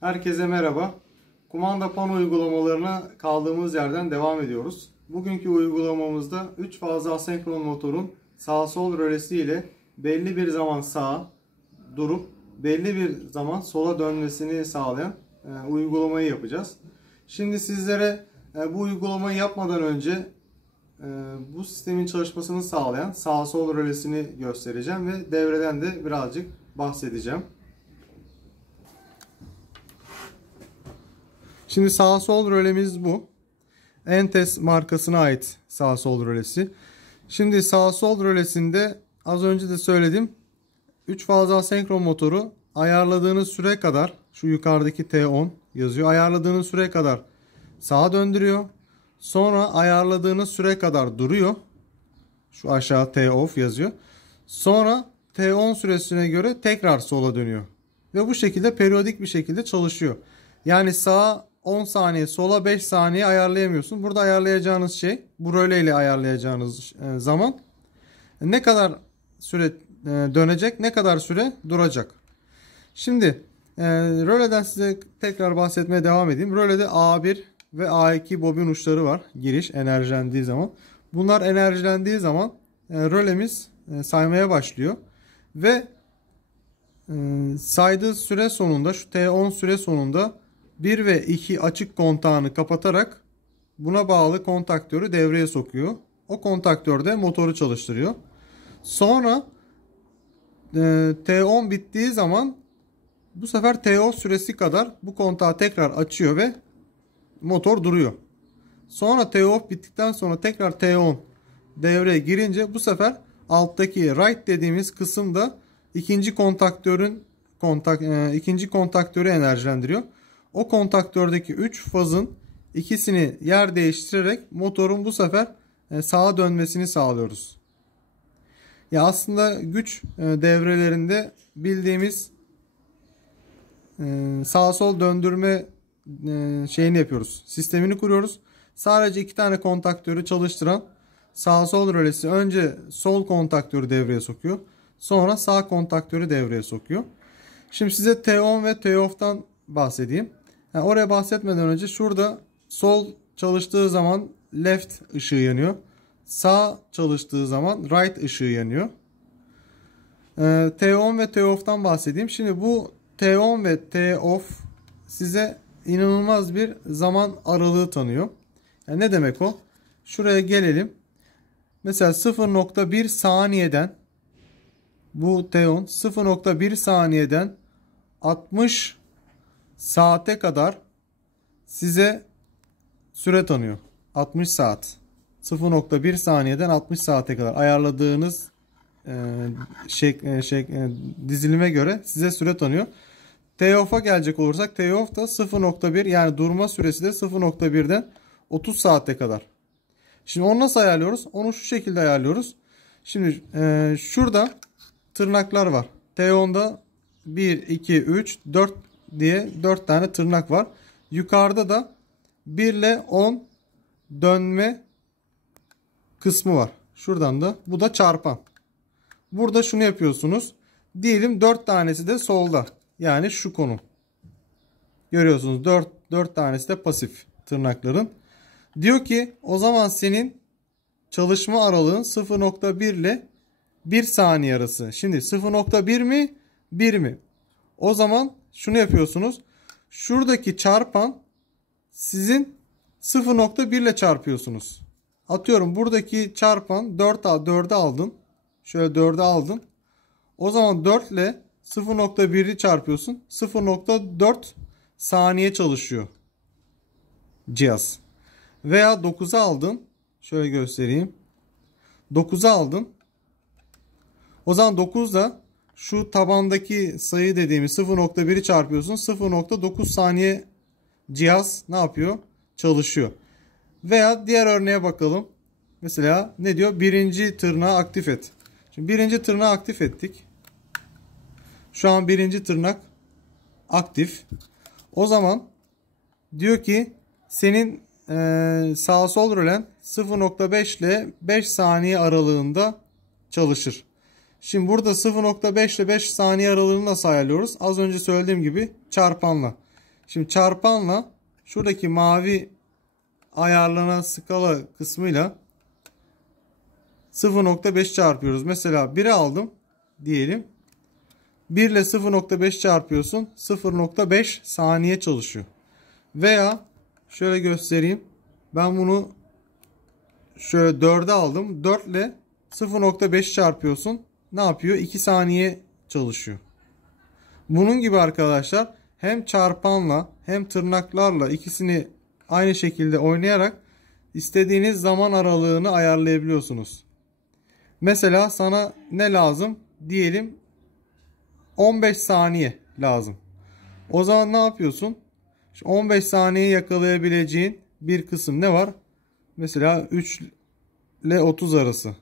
Herkese merhaba. Kumanda pano uygulamalarına kaldığımız yerden devam ediyoruz. Bugünkü uygulamamızda 3 fazlı asenkron motorun sağ sol rölesi ile belli bir zaman sağa durup belli bir zaman sola dönmesini sağlayan uygulamayı yapacağız. Şimdi sizlere bu uygulamayı yapmadan önce bu sistemin çalışmasını sağlayan sağ sol rölesini göstereceğim ve devreden de birazcık bahsedeceğim. Şimdi sağ sol rölemiz bu. Entes markasına ait sağ sol rölesi. Şimdi sağ sol rölesinde az önce de söyledim. 3 fazlı asenkron motoru ayarladığınız süre kadar, şu yukarıdaki T10 yazıyor. Ayarladığınız süre kadar sağa döndürüyor. Sonra ayarladığınız süre kadar duruyor. Şu aşağı T off yazıyor. Sonra T10 süresine göre tekrar sola dönüyor. Ve bu şekilde periyodik bir şekilde çalışıyor. Yani sağa 10 saniye, sola 5 saniye ayarlayamıyorsun. Burada ayarlayacağınız şey, bu röle ile ayarlayacağınız zaman ne kadar süre dönecek, ne kadar süre duracak. Şimdi röleden size tekrar bahsetmeye devam edeyim. Rölede A1 ve A2 bobin uçları var. Giriş enerjilendiği zaman. Bunlar enerjilendiği zaman rölemiz saymaya başlıyor. Ve saydığı süre sonunda, şu T10 süre sonunda 1 ve 2 açık kontağını kapatarak buna bağlı kontaktörü devreye sokuyor. O kontaktör de motoru çalıştırıyor. Sonra T10 bittiği zaman bu sefer T10 süresi kadar bu kontağı tekrar açıyor ve motor duruyor. Sonra T10 bittikten sonra tekrar T10 devreye girince bu sefer alttaki right dediğimiz kısımda ikinci kontaktörü enerjilendiriyor. O kontaktördeki 3 fazın ikisini yer değiştirerek motorun bu sefer sağa dönmesini sağlıyoruz. Ya aslında güç devrelerinde bildiğimiz sağ sol döndürme şeyini yapıyoruz. Sistemini kuruyoruz. Sadece 2 tane kontaktörü çalıştıran sağ sol rölesi önce sol kontaktörü devreye sokuyor. Sonra sağ kontaktörü devreye sokuyor. Şimdi size T10 ve T-off'tan bahsedeyim. Yani oraya bahsetmeden önce şurada sol çalıştığı zaman left ışığı yanıyor. Sağ çalıştığı zaman right ışığı yanıyor. T10 ve T-off'tan bahsedeyim. Şimdi bu T10 ve T-off size inanılmaz bir zaman aralığı tanıyor. Yani ne demek o? Şuraya gelelim. Mesela 0.1 saniyeden bu T10 0.1 saniyeden 60 saate kadar size süre tanıyor. 60 saat. 0.1 saniyeden 60 saate kadar ayarladığınız dizilime göre size süre tanıyor. T-off'a gelecek olursak T-off da 0.1 yani durma süresi de 0.1'den 30 saate kadar. Şimdi onu nasıl ayarlıyoruz? Onu şu şekilde ayarlıyoruz. Şimdi şurada tırnaklar var. T-on'da 1, 2, 3, 4 diye 4 tane tırnak var. Yukarıda da 1 ile 10 dönme kısmı var. Şuradan da bu da çarpan. Burada şunu yapıyorsunuz. Diyelim 4 tanesi de solda. Yani şu konum. Görüyorsunuz 4 tanesi de pasif tırnakların. Diyor ki o zaman senin çalışma aralığın 0.1 ile 1 saniye arası. Şimdi 0.1 mi 1 mi? O zaman şunu yapıyorsunuz. Şuradaki çarpan sizin 0.1 ile çarpıyorsunuz. Atıyorum buradaki çarpan 4'e aldın. Şöyle 4'e aldın. O zaman 4 ile 0.1'i çarpıyorsun. 0.4 saniye çalışıyor cihaz. Veya 9'a aldın. Şöyle göstereyim. 9'a aldın. O zaman 9'da şu tabandaki sayı dediğimiz 0.1'i çarpıyorsun. 0.9 saniye cihaz ne yapıyor? Çalışıyor. Veya diğer örneğe bakalım. Mesela ne diyor? Birinci tırnağı aktif et. Şimdi birinci tırnağı aktif ettik. Şu an birinci tırnak aktif. O zaman diyor ki senin sağ sol rölen 0.5 ile 5 saniye aralığında çalışır. Şimdi burada 0.5 ile 5 saniye aralığını nasıl ayarlıyoruz? Az önce söylediğim gibi çarpanla. Şimdi çarpanla şuradaki mavi ayarlanan skala kısmıyla 0.5 çarpıyoruz. Mesela 1'i aldım diyelim. 1 ile 0.5 çarpıyorsun. 0.5 saniye çalışıyor. Veya şöyle göstereyim. Ben bunu şöyle 4'e aldım. 4 ile 0.5 çarpıyorsun. Ne yapıyor? 2 saniye çalışıyor. Bunun gibi arkadaşlar hem çarpanla hem tırnaklarla ikisini aynı şekilde oynayarak istediğiniz zaman aralığını ayarlayabiliyorsunuz. Mesela sana ne lazım? Diyelim 15 saniye lazım. O zaman ne yapıyorsun? 15 saniye yakalayabileceğin bir kısım ne var? Mesela 3 ile 30 arası.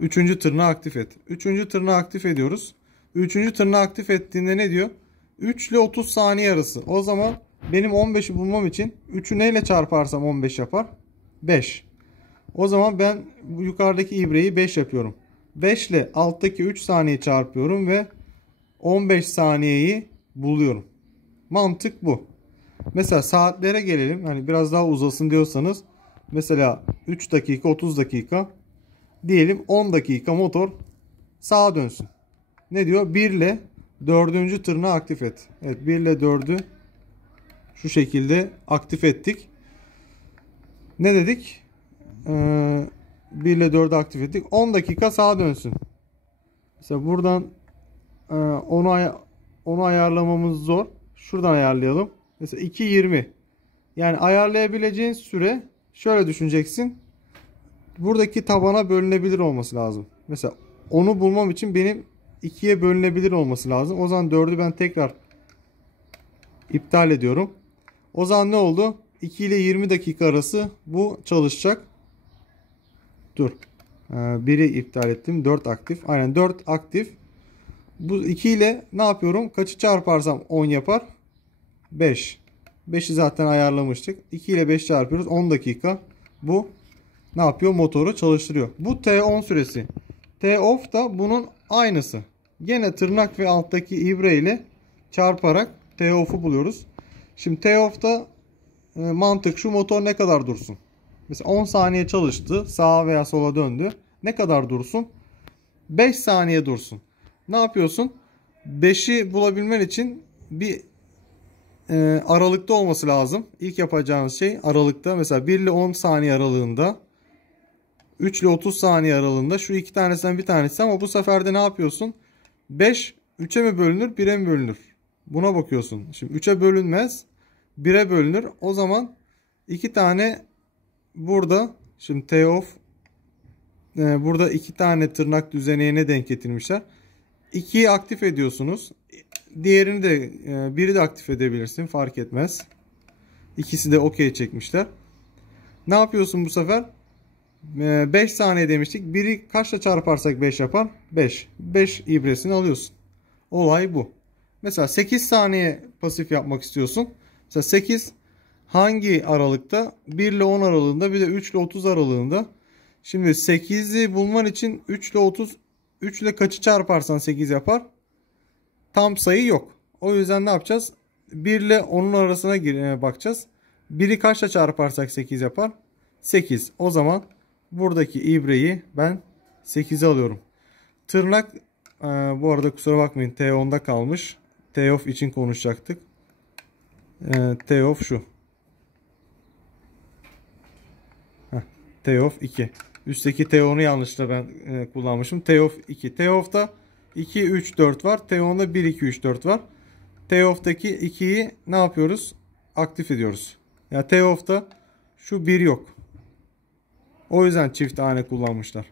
Üçüncü tırnağı aktif et. Üçüncü tırnağı aktif ediyoruz. Üçüncü tırnağı aktif ettiğinde ne diyor? 3 ile 30 saniye arası. O zaman benim 15'i bulmam için 3'ü neyle çarparsam 15 yapar? 5. O zaman ben bu yukarıdaki ibreyi 5 yapıyorum. 5 ile alttaki 3 saniye çarpıyorum ve 15 saniyeyi buluyorum. Mantık bu. Mesela saatlere gelelim. Hani biraz daha uzasın diyorsanız mesela 3 dakika 30 dakika diyelim 10 dakika motor sağa dönsün. Ne diyor? 1 ile 4. tırnağı aktif et. Evet, 1 ile 4'ü şu şekilde aktif ettik. Ne dedik? 1 ile 4'ü aktif ettik. 10 dakika sağa dönsün. Mesela buradan onu ayarlamamız zor. Şuradan ayarlayalım. Mesela 2.20. Yani ayarlayabileceğin süre şöyle düşüneceksin. Buradaki tabana bölünebilir olması lazım. Mesela onu bulmam için benim 2'ye bölünebilir olması lazım. O zaman 4'ü ben tekrar iptal ediyorum. O zaman ne oldu? 2 ile 20 dakika arası bu çalışacak. Dur. 1'i iptal ettim. 4 aktif. Aynen 4 aktif. Bu 2 ile ne yapıyorum? Kaçı çarparsam 10 yapar? 5. 5'i zaten ayarlamıştık. 2 ile 5 çarpıyoruz. 10 dakika. Bu ne yapıyor? Motoru çalıştırıyor. Bu T10 süresi. T-off da bunun aynısı. Gene tırnak ve alttaki ibre ile çarparak T-off'u buluyoruz. Şimdi T-off'ta mantık şu: motor ne kadar dursun? Mesela 10 saniye çalıştı. Sağa veya sola döndü. Ne kadar dursun? 5 saniye dursun. Ne yapıyorsun? 5'i bulabilmen için bir aralıkta olması lazım. İlk yapacağınız şey aralıkta. Mesela 1 ile 10 saniye aralığında, 3 ile 30 saniye aralığında şu iki tanesinden bir tanesi, ama bu sefer de ne yapıyorsun? 5 3'e mi bölünür, 1'e mi bölünür? Buna bakıyorsun. Şimdi 3'e bölünmez, 1'e bölünür. O zaman iki tane burada, şimdi T-off burada iki tane tırnak düzenine denk getirmişler. 2'yi aktif ediyorsunuz. Diğerini de biri de aktif edebilirsin, fark etmez. İkisi de okey çekmişler. Ne yapıyorsun bu sefer? 5 saniye demiştik. Biri kaçla çarparsak 5 yapar? 5. 5 ibresini alıyorsun. Olay bu. Mesela 8 saniye pasif yapmak istiyorsun. Mesela 8 hangi aralıkta? 1 ile 10 aralığında, bir de 3 ile 30 aralığında. Şimdi 8'i bulman için 3 ile 30, 3 ile kaçı çarparsan 8 yapar? Tam sayı yok. O yüzden ne yapacağız? 1 ile 10'un arasına bakacağız. 1'i kaçla çarparsak 8 yapar? 8. O zaman buradaki ibreyi ben 8'e alıyorum. Tırnak bu arada kusura bakmayın, T10'da kalmış. T-off için konuşacaktık. T-off şu. T-off 2. Üstteki T10'u yanlışla ben kullanmışım. T-off 2. T-off'ta 2, 3, 4 var. T-10'da 1, 2, 3, 4 var. T-off'taki 2'yi ne yapıyoruz? Aktif ediyoruz. Ya T-off'ta şu 1 yok. O yüzden çift hane kullanmışlar.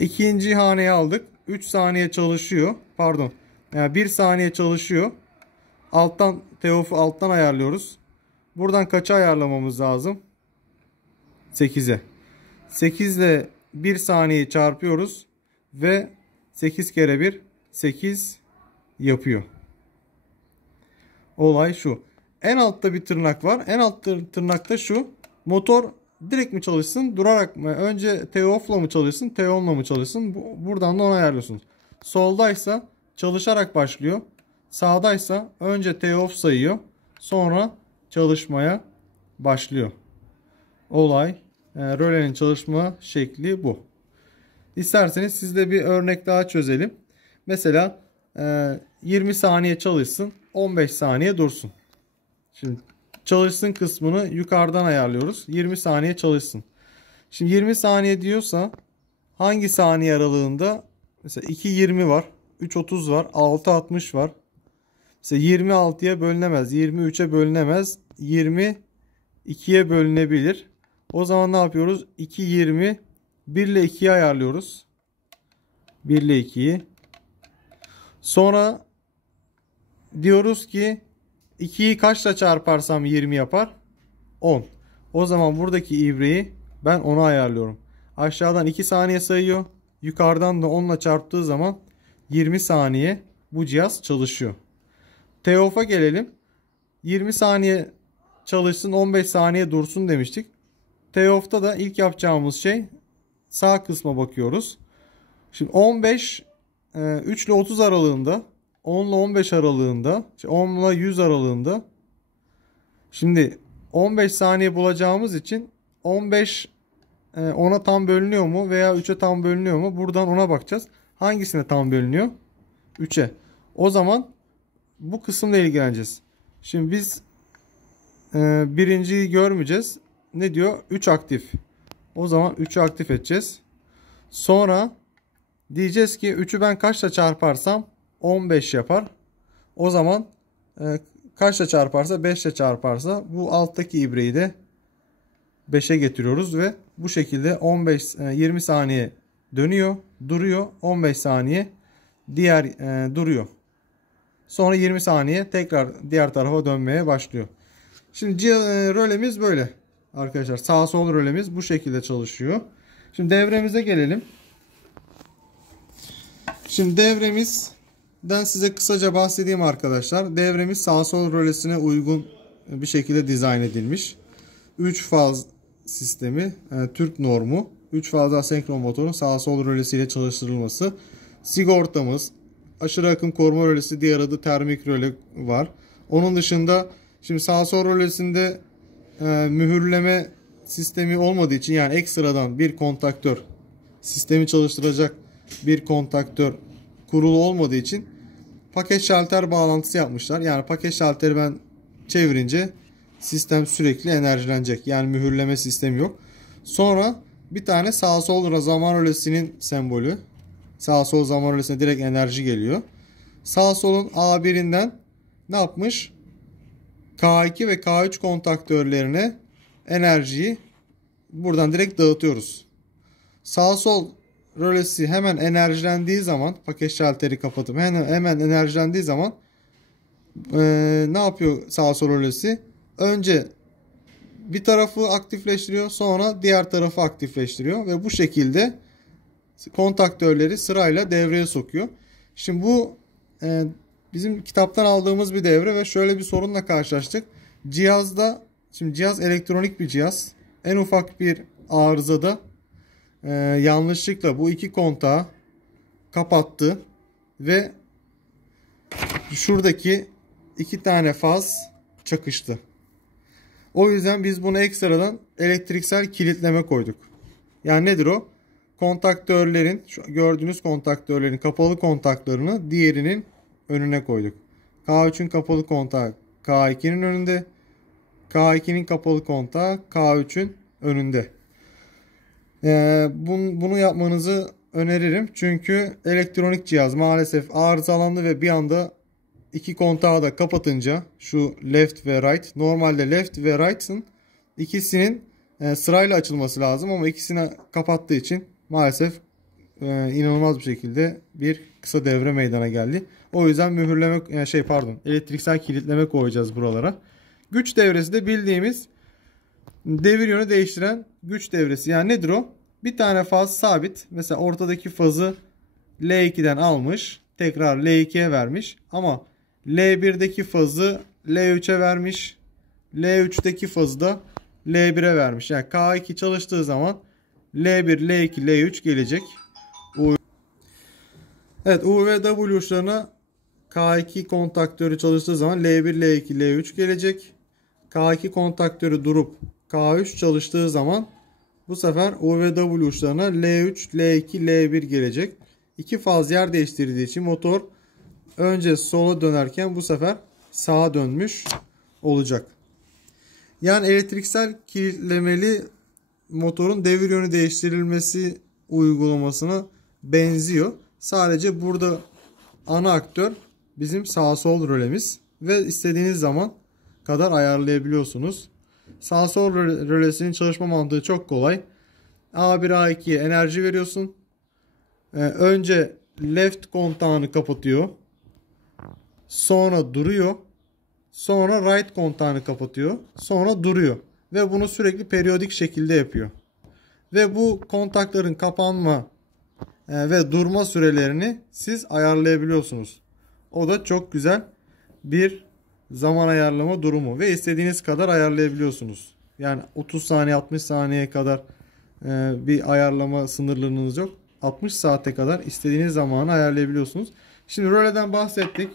İkinci haneyi aldık. 3 saniye çalışıyor. Pardon. Yani 1 saniye çalışıyor. Alttan T-off'u alttan ayarlıyoruz. Buradan kaça ayarlamamız lazım? 8'e. 8 ile 1 saniyeyi çarpıyoruz ve 8 kere 1 8 yapıyor. Olay şu. En altta bir tırnak var. En alt tırnakta şu. Motor direkt mi çalışsın, durarak mı? Önce T-off'la mı çalışsın, T-on'la mı çalışsın? Buradan da onu ayarlıyorsunuz. Soldaysa çalışarak başlıyor. sağdaysa önce T-off sayıyor. Sonra çalışmaya başlıyor. Olay, rölenin çalışma şekli bu. İsterseniz siz de bir örnek daha çözelim. Mesela 20 saniye çalışsın, 15 saniye dursun. Şimdi çalışsın kısmını yukarıdan ayarlıyoruz. 20 saniye çalışsın. Şimdi 20 saniye diyorsa hangi saniye aralığında? Mesela 2.20 var, 3.30 var, 6.60 var. Mesela 26'ya bölünemez, 23'e bölünemez, 22'ye bölünebilir. O zaman ne yapıyoruz? 2.20 1 ile 2'yi ayarlıyoruz. 1 ile 2'yi. Sonra diyoruz ki 2'yi kaçla çarparsam 20 yapar? 10. O zaman buradaki ivreyi ben 10'a ayarlıyorum. Aşağıdan 2 saniye sayıyor. Yukarıdan da 10 ile çarptığı zaman 20 saniye bu cihaz çalışıyor. T-off'a gelelim. 20 saniye çalışsın, 15 saniye dursun demiştik. T-off'ta da ilk yapacağımız şey sağ kısma bakıyoruz. Şimdi 15 3 ile 30 aralığında, 10 ile 15 aralığında, 10 ile 100 aralığında. Şimdi 15 saniye bulacağımız için 15 10'a tam bölünüyor mu veya 3'e tam bölünüyor mu? Buradan ona bakacağız. Hangisine tam bölünüyor? 3'e. O zaman bu kısımla ilgileneceğiz. Şimdi biz birinciyi görmeyeceğiz. Ne diyor? 3 aktif. O zaman 3'ü aktif edeceğiz. Sonra diyeceğiz ki 3'ü ben kaçla çarparsam 15 yapar. O zaman kaçla çarparsa 5 ile çarparsa bu alttaki ibreyi de 5'e getiriyoruz ve bu şekilde 20 saniye dönüyor, duruyor. 15 saniye diğer Sonra 20 saniye tekrar diğer tarafa dönmeye başlıyor. Şimdi rölemiz böyle arkadaşlar. Sağ sol rölemiz bu şekilde çalışıyor. Şimdi devremize gelelim. Şimdi devremizden size kısaca bahsedeyim arkadaşlar. Devremiz sağ sol rölesine uygun bir şekilde dizayn edilmiş. 3 faz sistemi, Türk normu. 3 fazlı asenkron motorun sağ sol rölesiyle çalıştırılması. Sigortamız, aşırı akım koruma rölesi, diğer adı termik röle var. Onun dışında şimdi sağ sol rölesinde mühürleme sistemi olmadığı için, yani ekstradan bir kontaktör, sistemi çalıştıracak bir kontaktör kurulu olmadığı için paket şalter bağlantısı yapmışlar. Yani paket şalteri ben çevirince sistem sürekli enerjilenecek. Yani mühürleme sistemi yok. Sonra bir tane sağ sol zaman rölesinin sembolü. Sağ sol zaman rölesine direkt enerji geliyor. Sağ solun A1'inden ne yapmış? K2 ve K3 kontaktörlerine enerjiyi buradan direkt dağıtıyoruz. Sağ sol rölesi hemen enerjilendiği zaman, paket şalteri kapatıp hemen enerjilendiği zaman ne yapıyor sağ sol rölesi? Önce bir tarafı aktifleştiriyor, sonra diğer tarafı aktifleştiriyor ve bu şekilde kontaktörleri sırayla devreye sokuyor. Şimdi bu bizim kitaptan aldığımız bir devre ve şöyle bir sorunla karşılaştık. Şimdi cihaz elektronik bir cihaz. En ufak bir arızada yanlışlıkla bu iki kontağı kapattı ve şuradaki iki tane faz çakıştı. O yüzden biz bunu ekstradan elektriksel kilitleme koyduk. Yani nedir o? Kontaktörlerin, şu gördüğünüz kontaktörlerin kapalı kontaklarını diğerinin önüne koyduk. K3'ün kapalı kontağı K2'nin önünde. K2'nin kapalı kontağı K3'ün önünde. Bunu yapmanızı öneririm. Çünkü elektronik cihaz maalesef arızalandı ve bir anda iki kontağı da kapatınca, şu left ve right, normalde left ve right'ın ikisinin sırayla açılması lazım ama ikisini kapattığı için maalesef inanılmaz bir şekilde bir kısa devre meydana geldi. O yüzden elektriksel kilitleme koyacağız buralara. Güç devresi de bildiğimiz devir yönü değiştiren güç devresi. Yani nedir o? Bir tane faz sabit. Mesela ortadaki fazı L2'den almış, tekrar L2'ye vermiş ama L1'deki fazı L3'e vermiş, L3'teki fazı da L1'e vermiş. Yani K2 çalıştığı zaman L1, L2, L3 gelecek. Evet, U ve W uçlarına K2 kontaktörü çalıştığı zaman L1, L2, L3 gelecek. K2 kontaktörü durup K3 çalıştığı zaman bu sefer U ve W uçlarına L3, L2, L1 gelecek. İki faz yer değiştirdiği için motor önce sola dönerken bu sefer sağa dönmüş olacak. Yani elektriksel kilitlemeli motorun devir yönü değiştirilmesi uygulamasına benziyor. Sadece burada ana aktör bizim sağ sol rölemiz ve istediğiniz zaman kadar ayarlayabiliyorsunuz. Sağ sol rölesinin çalışma mantığı çok kolay. A1 A2'ye enerji veriyorsun. Önce left kontağını kapatıyor. Sonra duruyor. Sonra right kontağını kapatıyor. Sonra duruyor. Ve bunu sürekli periyodik şekilde yapıyor. Ve bu kontakların kapanma ve durma sürelerini siz ayarlayabiliyorsunuz. O da çok güzel bir zaman ayarlama durumu. Ve istediğiniz kadar ayarlayabiliyorsunuz. Yani 30 saniye 60 saniyeye kadar bir ayarlama sınırlılığınız yok. 60 saate kadar istediğiniz zamanı ayarlayabiliyorsunuz. Şimdi röleden bahsettik.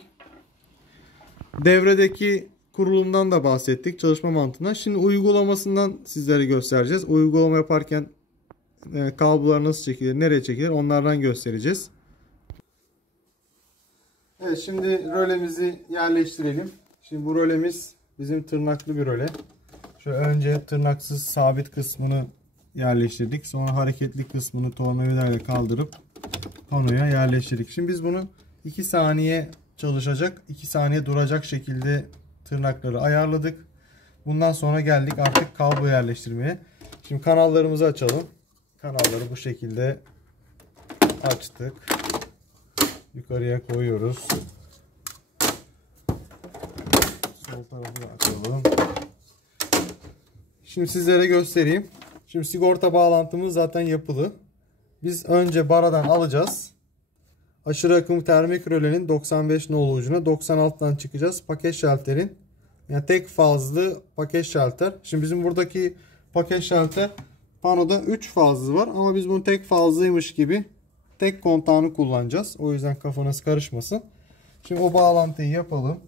Devredeki kurulumdan da bahsettik. Çalışma mantığından. Şimdi uygulamasından sizlere göstereceğiz. Uygulama yaparken kablolar nasıl çekilir, nereye çekilir onlardan göstereceğiz. Evet, şimdi rölemizi yerleştirelim. Şimdi bu rölemiz bizim tırnaklı bir röle. Şöyle önce tırnaksız sabit kısmını yerleştirdik. Sonra hareketli kısmını tornavidayla kaldırıp panoya yerleştirdik. Şimdi biz bunu 2 saniye çalışacak, 2 saniye duracak şekilde tırnakları ayarladık. Bundan sonra geldik artık kablo yerleştirmeye. Şimdi kanallarımızı açalım. Kanalları bu şekilde açtık. Yukarıya koyuyoruz. Sol tarafı da açalım. Şimdi sizlere göstereyim. Şimdi sigorta bağlantımız zaten yapılı. Biz önce baradan alacağız. Aşırı akım termik rölenin 95 nolu ucuna 96'dan çıkacağız. Paket şalterin yani tek fazlı paket şalter. Şimdi bizim buradaki paket şalter panoda 3 fazlı var ama biz bunu tek fazlıymış gibi tek kontağını kullanacağız. O yüzden kafanız karışmasın. Şimdi o bağlantıyı yapalım.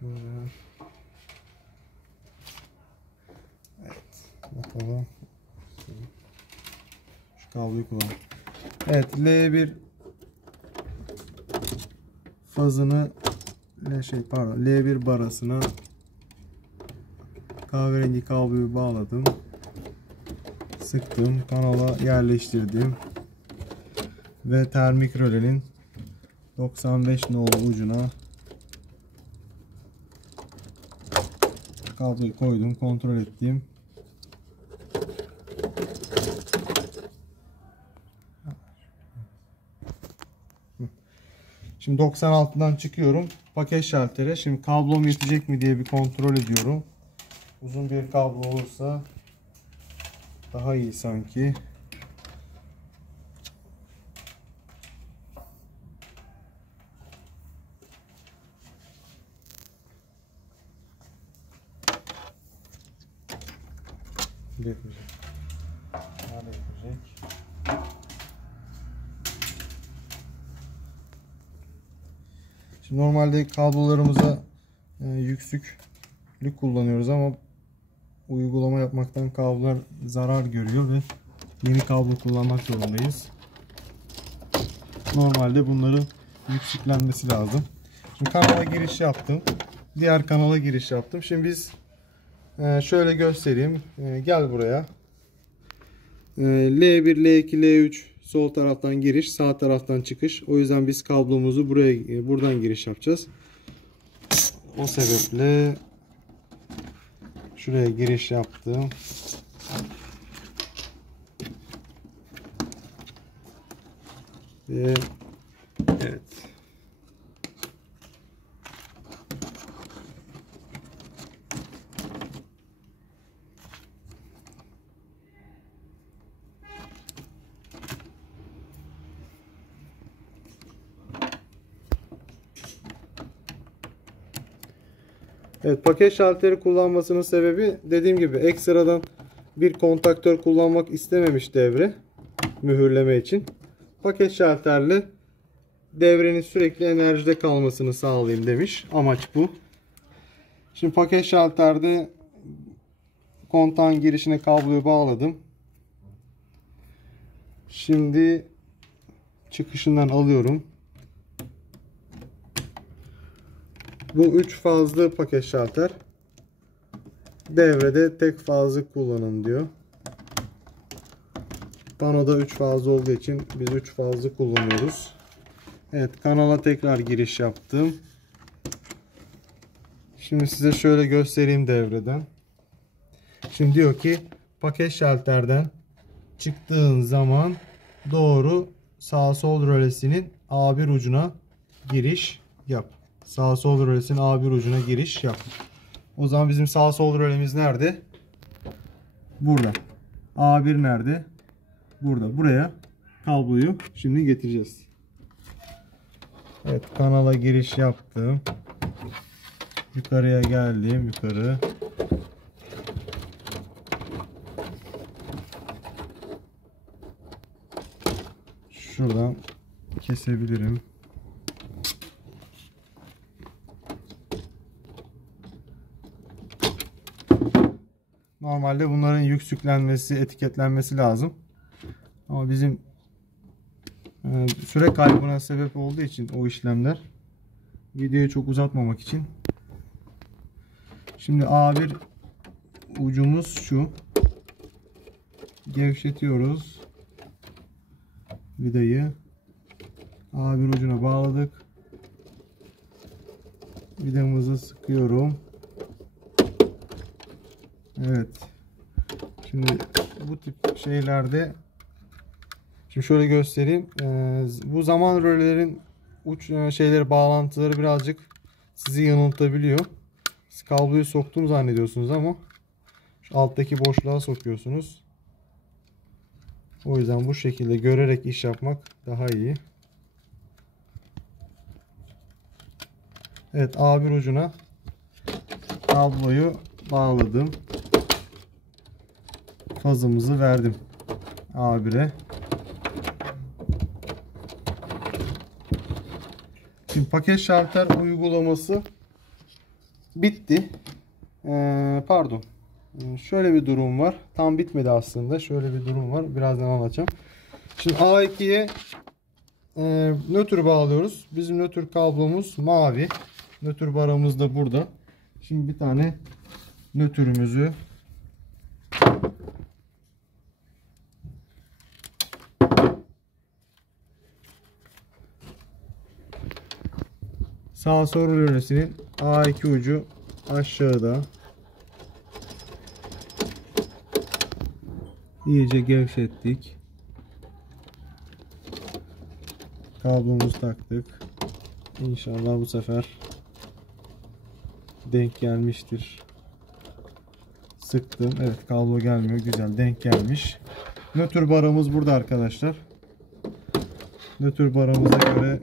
Şöyle. Evet. Bakalım. Şu kabloyu kullanalım. Evet. L1 fazını L1 barasına kahverengi kabloyu bağladım. Sıktım. Kanala yerleştirdim. Ve termik rölenin 95 nolu ucuna kabloyu koydum. Kontrol ettim. Şimdi 96'dan çıkıyorum. Paket şaltere. Şimdi kablom yetecek mi diye bir kontrol ediyorum. Uzun bir kablo olursa daha iyi sanki. Yapacak. Şimdi normalde kablolarımıza yüksüklük kullanıyoruz ama uygulama yapmaktan kablolar zarar görüyor ve yeni kablo kullanmak zorundayız. Normalde bunların yüksüklenmesi lazım. Şimdi kanala giriş yaptım. Diğer kanala giriş yaptım. Şimdi biz şöyle göstereyim. Gel buraya. L1, L2, L3 sol taraftan giriş, sağ taraftan çıkış. O yüzden biz kablomuzu buradan giriş yapacağız. O sebeple şuraya giriş yaptım. Ve evet. Evet, paket şalteri kullanmasının sebebi dediğim gibi ekstradan bir kontaktör kullanmak istememiş devre mühürleme için. Paket şalterle devrenin sürekli enerjide kalmasını sağlayayım demiş. Amaç bu. Şimdi paket şalterde kontağın girişine kabloyu bağladım. Şimdi çıkışından alıyorum. Bu 3 fazlı paket şalter. Devrede tek fazlı kullanın diyor. Panoda 3 fazlı olduğu için biz 3 fazlı kullanıyoruz. Evet, kanala tekrar giriş yaptım. Şimdi size şöyle göstereyim devreden. Şimdi diyor ki paket şalterden çıktığın zaman doğru sağ sol rölesinin A1 ucuna giriş yap. Sağ sol rölesinin A1 ucuna giriş yap. O zaman bizim sağ sol rölemiz nerede? Burada. A1 nerede? Burada. Buraya kabloyu şimdi getireceğiz. Evet, kanala giriş yaptım. Yukarıya geldim. Yukarı. Şuradan kesebilirim. Normalde bunların yüksüklenmesi, etiketlenmesi lazım. Ama bizim süre kaybına sebep olduğu için o işlemler, videoyu çok uzatmamak için. Şimdi A1 ucumuz şu. Gevşetiyoruz. Vidayı A1 ucuna bağladık. Vidamızı sıkıyorum. Evet. Şimdi bu tip şeylerde, şimdi şöyle göstereyim. Bu zaman rölelerin uç şeyleri, bağlantıları birazcık sizi yanıltabiliyor. Siz kabloyu soktuğunu zannediyorsunuz ama şu alttaki boşluğa sokuyorsunuz. O yüzden bu şekilde görerek iş yapmak daha iyi. Evet, A1 ucuna kabloyu bağladım. Fazımızı verdim A1'e. Şimdi paket şalter uygulaması bitti. Pardon. Şöyle bir durum var. Tam bitmedi aslında. Şöyle bir durum var. Birazdan anlatacağım. Şimdi A2'ye nötr bağlıyoruz. Bizim nötr kablomuz mavi. Nötr baramız da burada. Şimdi bir tane nötrümüzü sağ sol rölesinin A2 ucu aşağıda. İyice gevşettik. Kablomuzu taktık. İnşallah bu sefer denk gelmiştir. Sıktım. Evet, kablo gelmiyor. Güzel, denk gelmiş. Nötr baramız burada arkadaşlar. Nötr baramıza göre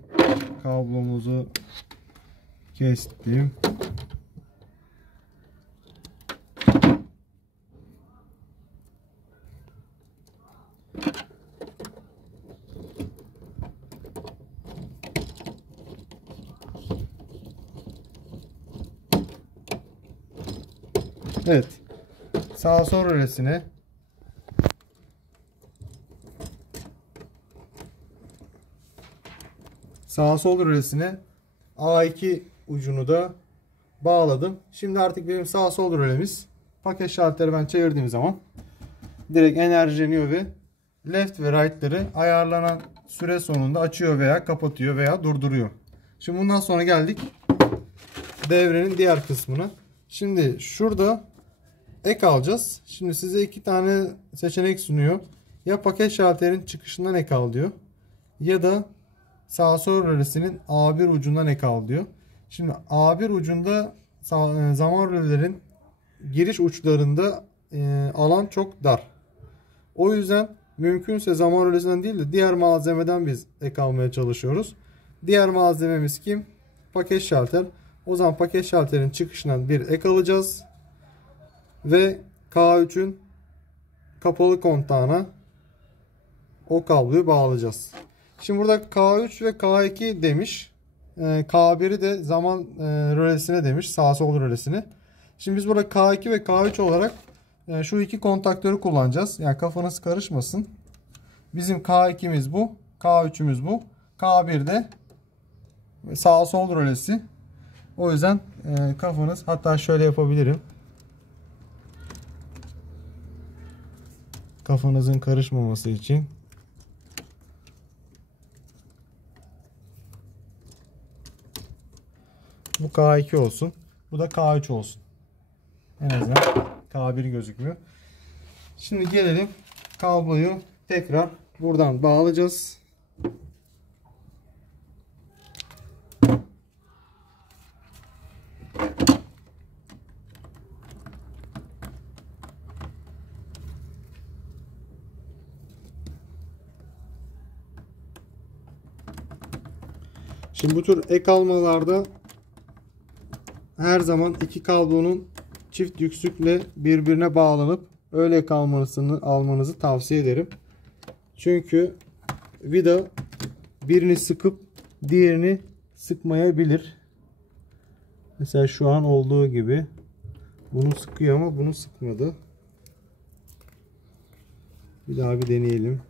kablomuzu kestim. Evet. Sağ sol rölesine A2 ucunu da bağladım. Şimdi artık benim sağ sol rölemiz, paket şalteri ben çevirdiğim zaman direkt enerjileniyor ve left ve right'ları ayarlanan süre sonunda açıyor veya kapatıyor veya durduruyor. Şimdi bundan sonra geldik devrenin diğer kısmına. Şimdi şurada ek alacağız. Şimdi size iki tane seçenek sunuyor. Ya paket şalterin çıkışından ek al diyor. Ya da sağ sol rölesinin A1 ucundan ek al diyor. Şimdi A1 ucunda zaman rölelerin giriş uçlarında alan çok dar. O yüzden mümkünse zaman rölesinden değil de diğer malzemeden biz ek almaya çalışıyoruz. Diğer malzememiz kim? Paket şalter. O zaman paket şalterin çıkışından bir ek alacağız. Ve K3'ün kapalı kontağına o kabloyu bağlayacağız. Şimdi burada K3 ve K2 demiş. K1'i de zaman rölesine demiş. Sağ sol rölesine. Şimdi biz burada K2 ve K3 olarak şu iki kontaktörü kullanacağız. Yani kafanız karışmasın. Bizim K2'miz bu. K3'ümüz bu. K1 de sağ sol rölesi. O yüzden kafanız, hatta şöyle yapabilirim. Kafanızın karışmaması için. Bu K2 olsun. Bu da K3 olsun. En azından K1 gözükmüyor. Şimdi gelelim, kabloyu tekrar buradan bağlayacağız. Şimdi bu tür ek almalarda her zaman iki kablonun çift yüksükle birbirine bağlanıp öyle almanızı tavsiye ederim. Çünkü vida birini sıkıp diğerini sıkmayabilir. Mesela şu an olduğu gibi bunu sıkıyor ama bunu sıkmadı. Bir daha bir deneyelim.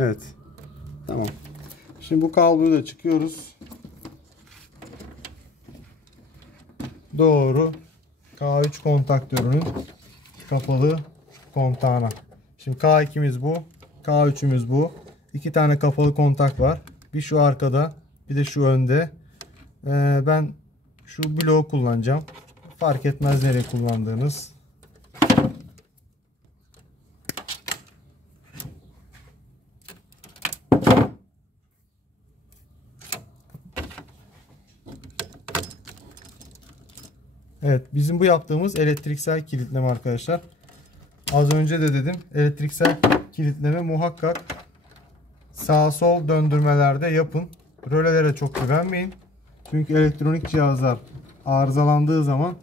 Evet. Tamam. Şimdi bu kabloyu da çıkıyoruz. Doğru. K3 kontaktörünün kapalı kontağına. Şimdi K2'miz bu. K3'ümüz bu. İki tane kapalı kontak var. Bir şu arkada, bir de şu önde. Ben şu bloğu kullanacağım. Fark etmez nereye kullandığınız. Evet, bizim bu yaptığımız elektriksel kilitleme arkadaşlar. Az önce de dedim, elektriksel kilitleme muhakkak sağ sol döndürmelerde yapın. Rölelere çok güvenmeyin. Çünkü elektronik cihazlar arızalandığı zaman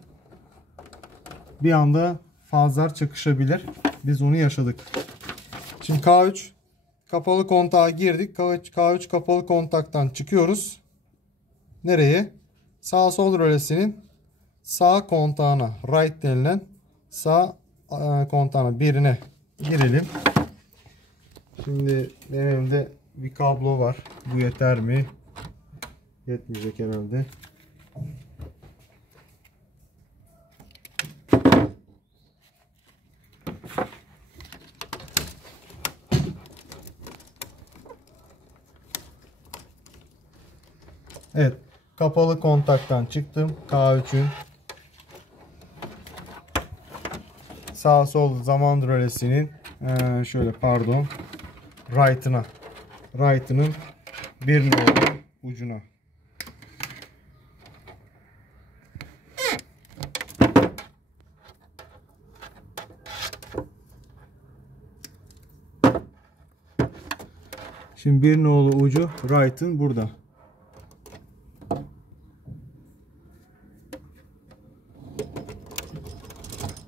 bir anda fazlar çakışabilir. Biz onu yaşadık. Şimdi K3 kapalı kontağa girdik. K3 kapalı kontaktan çıkıyoruz. Nereye? Sağ sol rölesinin sağ kontağına, right denilen sağ kontağına birine girelim. Şimdi benim elimde bir kablo var. Bu yeter mi? Yetmeyecek herhalde. Evet. Kapalı kontaktan çıktım. K3'ün sağ sol zaman rölesinin şöyle pardon right'ının bir nolu ucuna. Şimdi bir nolu ucu right'ın burada.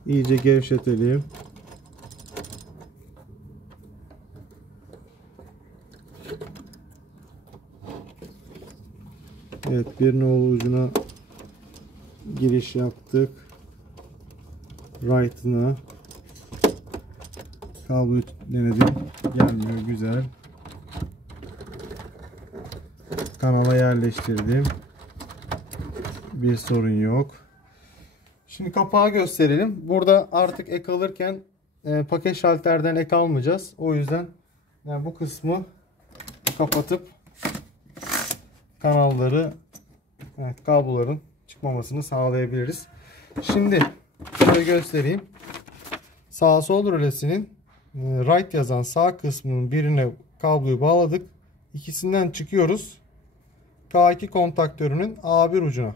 İyice gevşetelim. Evet, bir nolu ucuna giriş yaptık. Right'ına kabloyu denedim. Gelmiyor, güzel. Kanala yerleştirdim. Bir sorun yok. Şimdi kapağı gösterelim. Burada artık ek alırken paket şalterden ek almayacağız. O yüzden yani bu kısmı kapatıp kanalları, evet, kabloların çıkmamasını sağlayabiliriz. Şimdi şöyle göstereyim. Sağ sol rölesinin right yazan sağ kısmının birine kabloyu bağladık. İkisinden çıkıyoruz. K2 kontaktörünün A1 ucuna.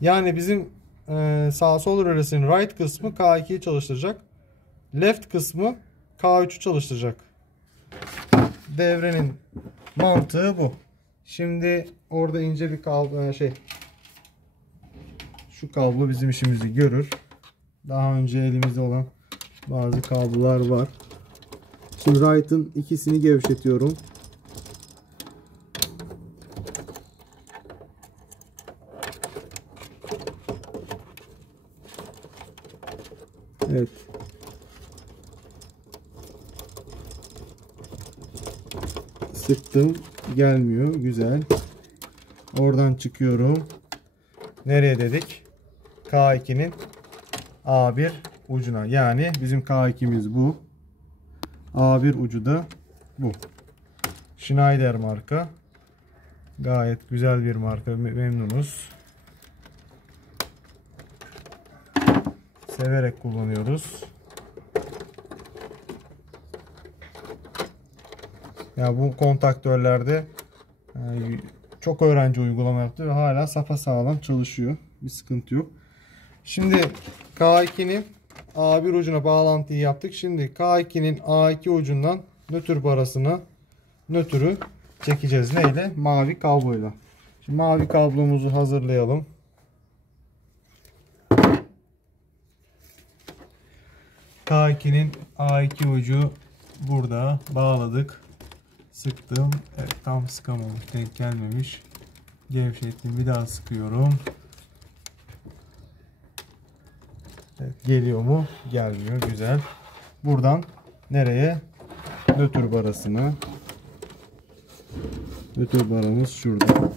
Yani bizim sağ sol rölesinin right kısmı K2'yi çalıştıracak. Left kısmı K3'ü çalıştıracak. Devrenin mantığı bu. Şimdi orada ince bir kablo şu kablo bizim işimizi görür. Daha önce elimizde olan bazı kablolar var. Şimdi right'ın ikisini gevşetiyorum. Evet. Sıktım. Gelmiyor. Güzel. Oradan çıkıyorum. Nereye dedik? K2'nin A1 ucuna. Yani bizim K2'miz bu. A1 ucu da bu. Schneider marka. Gayet güzel bir marka. Memnunuz. Severek kullanıyoruz. Ya bu kontaktörlerde çok öğrenci uygulama yaptı ve hala sapasağlam çalışıyor. Bir sıkıntı yok. Şimdi K2'nin A1 ucuna bağlantıyı yaptık. Şimdi K2'nin A2 ucundan nötr barasına nötrü çekeceğiz. Neyle? Mavi kabloyla. Şimdi mavi kablomuzu hazırlayalım. K2'nin A2 ucu burada. Bağladık. Sıktım. Evet, tam sıkamadım. Denk gelmemiş. Gevşettim. Bir daha sıkıyorum. Evet, geliyor mu? Gelmiyor. Güzel. Buradan nereye? Nötr barasına. Nötr baramız şurada.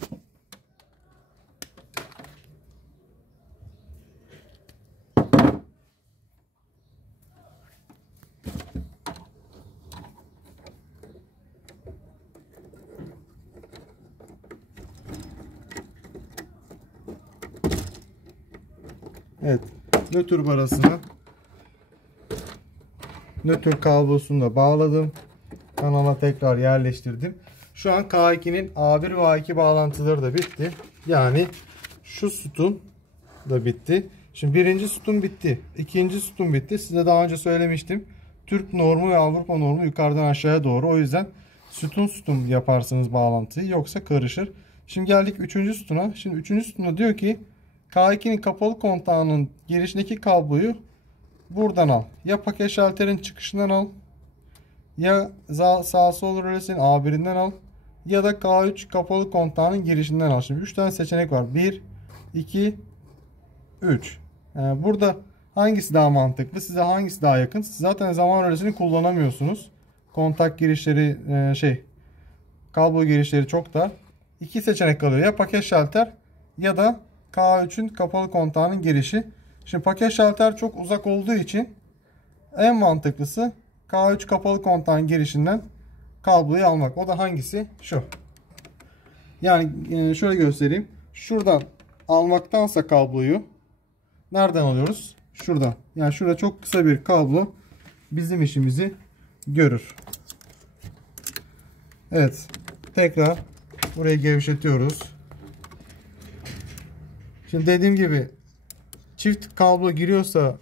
Evet. Nötr barasına nötr kablosunu da bağladım. Kanala tekrar yerleştirdim. Şu an K2'nin A1 ve A2 bağlantıları da bitti. Yani şu sütun da bitti. Şimdi birinci sütun bitti. İkinci sütun bitti. Size daha önce söylemiştim. Türk normu ve Avrupa normu yukarıdan aşağıya doğru. O yüzden sütun sütun yaparsınız bağlantıyı. Yoksa karışır. Şimdi geldik üçüncü sütuna. Şimdi üçüncü sütunda diyor ki K2'nin kapalı kontağının girişindeki kabloyu buradan al. Ya paket şalterin çıkışından al. Ya sağ sol rölesinin A1'inden al. Ya da K3 kapalı kontağının girişinden al. Şimdi 3 tane seçenek var. 1, 2, 3. Yani burada hangisi daha mantıklı? Size hangisi daha yakın? Siz zaten zaman rölesini kullanamıyorsunuz. Kontak girişleri kablo girişleri çok dar. 2 seçenek kalıyor. Ya paket şalter ya da K3'ün kapalı kontağının girişi. Şimdi paket şalter çok uzak olduğu için en mantıklısı K3 kapalı kontağın girişinden kabloyu almak. O da hangisi? Şu. Yani şöyle göstereyim. Şuradan almaktansa kabloyu nereden alıyoruz? Şuradan. Yani şurada çok kısa bir kablo bizim işimizi görür. Evet. Tekrar burayı gevşetiyoruz. Şimdi dediğim gibi çift kablo giriyorsa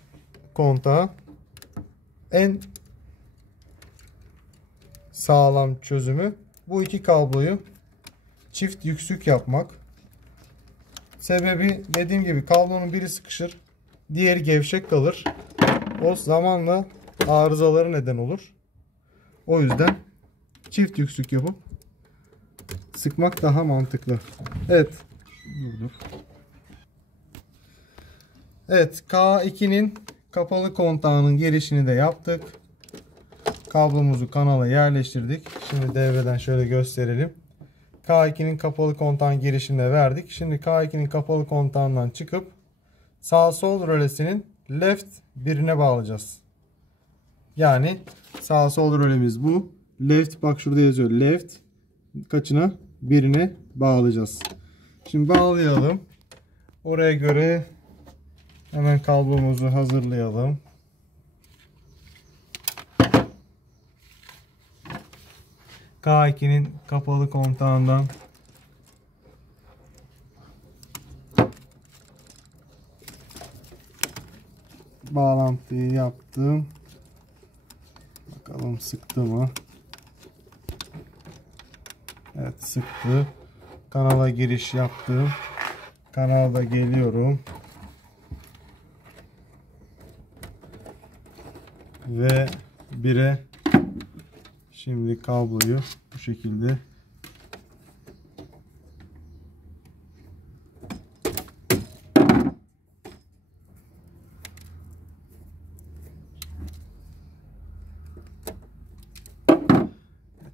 kontağa en sağlam çözümü bu iki kabloyu çift yüksük yapmak. Sebebi dediğim gibi kablonun biri sıkışır, diğeri gevşek kalır. O zamanla arızalara neden olur. O yüzden çift yüksük yapıp sıkmak daha mantıklı. Evet. Durduk. Evet, K2'nin kapalı kontağının girişini de yaptık. Kablomuzu kanala yerleştirdik. Şimdi devreden şöyle gösterelim. K2'nin kapalı kontağın girişini de verdik. Şimdi K2'nin kapalı kontağından çıkıp sağ sol rölesinin left birine bağlayacağız. Yani sağ sol rölemiz bu. Left, bak şurada yazıyor. Left kaçına? Birine bağlayacağız. Şimdi bağlayalım. Oraya göre hemen kablomuzu hazırlayalım. K2'nin kapalı kontağından bağlantıyı yaptım. Bakalım sıktı mı? Evet, sıktı. Kanala giriş yaptım. Kanalda geliyorum. Ve 1'e şimdi kabloyu bu şekilde